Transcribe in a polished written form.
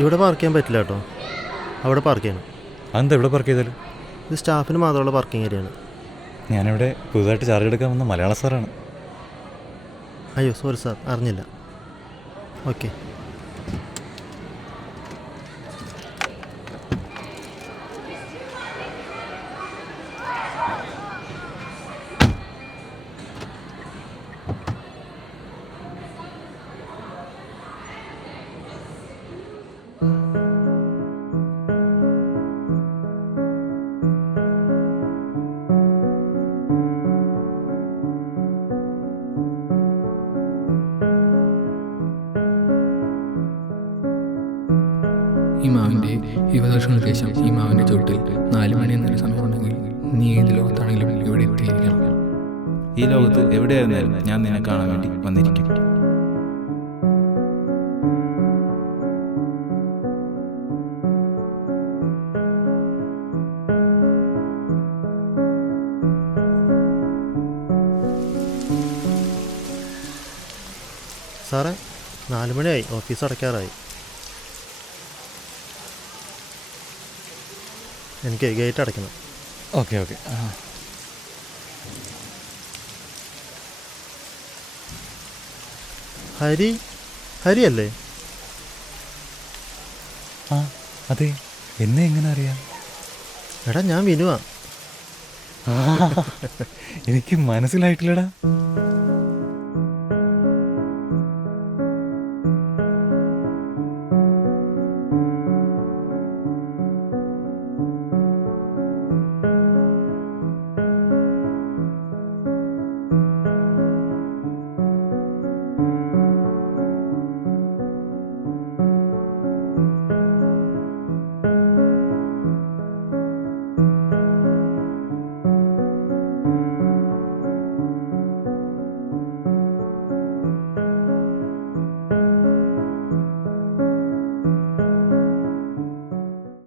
ഇവിടെ പാർക്ക് ചെയ്യാൻ പറ്റില്ല കേട്ടോ, അവിടെ പാർക്ക് ചെയ്യണം. അതെന്താ ഇവിടെ പാർക്ക് ചെയ്താലും? ഇത് സ്റ്റാഫിന് മാത്രമുള്ള പാർക്കിംഗ് ഏരിയയാണ്. ഞാനിവിടെ പുതുതായിട്ട് ചാർജ് എടുക്കാൻ വന്ന മലയാള സാറാണ്. അയ്യോ സോറി സാർ, അറിഞ്ഞില്ല. ഓക്കെ. ഈ മാവിൻ്റെ 20 വർഷങ്ങൾക്ക് ശേഷം ഈ മാവിൻ്റെ ചുവട്ടിൽ 4 മണി എന്നൊരു സമയമുണ്ടെങ്കിൽ നീ ഏത് ലോകത്താണെങ്കിലും ഇവിടെ എത്തിയിരിക്കണം. ഈ ലോകത്ത് എവിടെയായിരുന്നാലും ഞാൻ നിന്നെ കാണാൻ വേണ്ടി വന്നിരിക്കും. സാറേ 4 മണിയായി, ഓഫീസ് അടയ്ക്കാറായി. എനിക്ക് ഗേറ്റ് അടയ്ക്കണം. Okay okay. ഹരി അല്ലേ? ആ അതെ, എന്നെ എങ്ങനെ അറിയാം? എടാ ഞാൻ വിനുവാ. എനിക്ക് മനസ്സിലായിട്ടില്ലടാ.